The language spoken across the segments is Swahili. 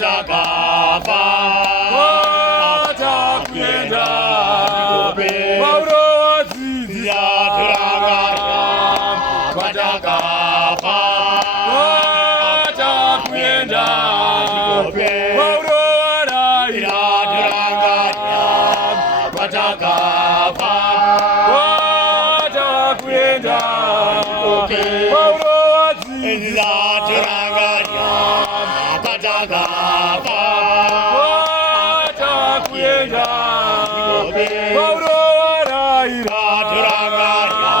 Patakafa, Patakwenda, Paulo wadzidzisa Yatrangaya, Patakafa, Patakwenda, Paulo waraira Yatrangaya, Patakafa, Patakwenda, Paulo wadzidzisa Yatrangaya, Patakafa, Patakwenda, Paulo waraira Yatrangaya,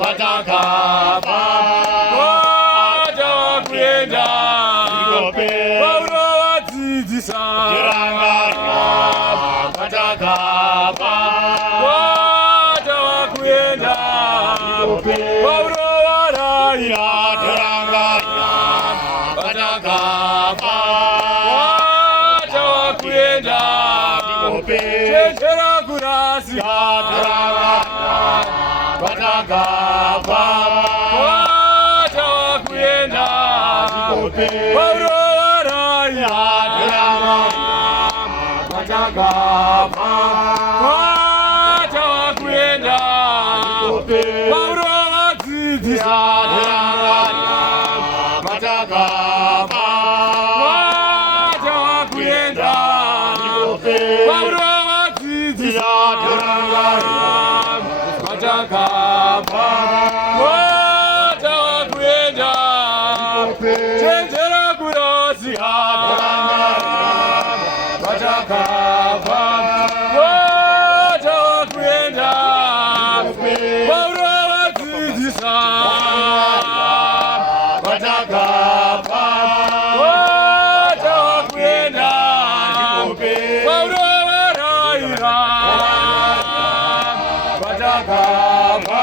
Patakafa, Patakwenda, Paulo wadzidzisa Yatrangaya, Patakafa, Patakwenda, Paulo waraira Yatrangaya, Patakafa, Patakwenda, Chenjera kurasi Patakafa, Patakwenda, Paulo waraira Patakafa, Patakwenda, Paulo wadzidzisa Patakafa, Patakwenda, Paulo wadzidzisa Patakafa, Patakwenda, Chenjera kurasi Patakafa, Patakwenda, Paulo wadzidzisa Patakafa, Patakwenda, Paulo waraira Patakafa,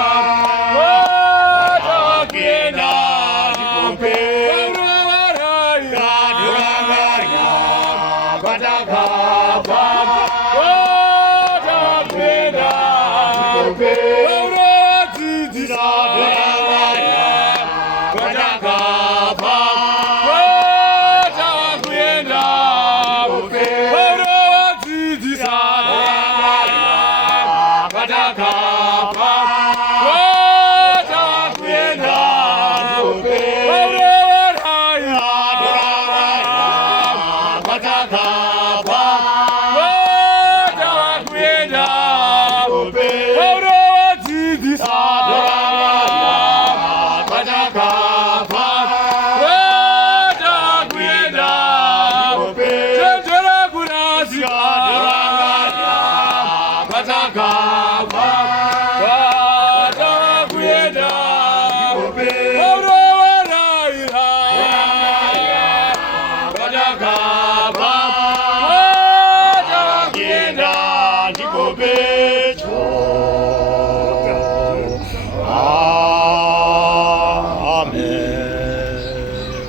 Patakwenda, Paulo waraira Patakafa, Patakwenda, Paulo wadzidzisa Patakafa, Patakwenda, Paulo wadzidzisa Patakafa, Patakwenda, Paulo waraira Patakafa, Patakwenda, Paulo wadzidzisa Patakafa, Patakwenda, Chenjera kurasi Patakafa, Patakwenda, Paulo waraira Patakafa, Patakwenda, Ndikope.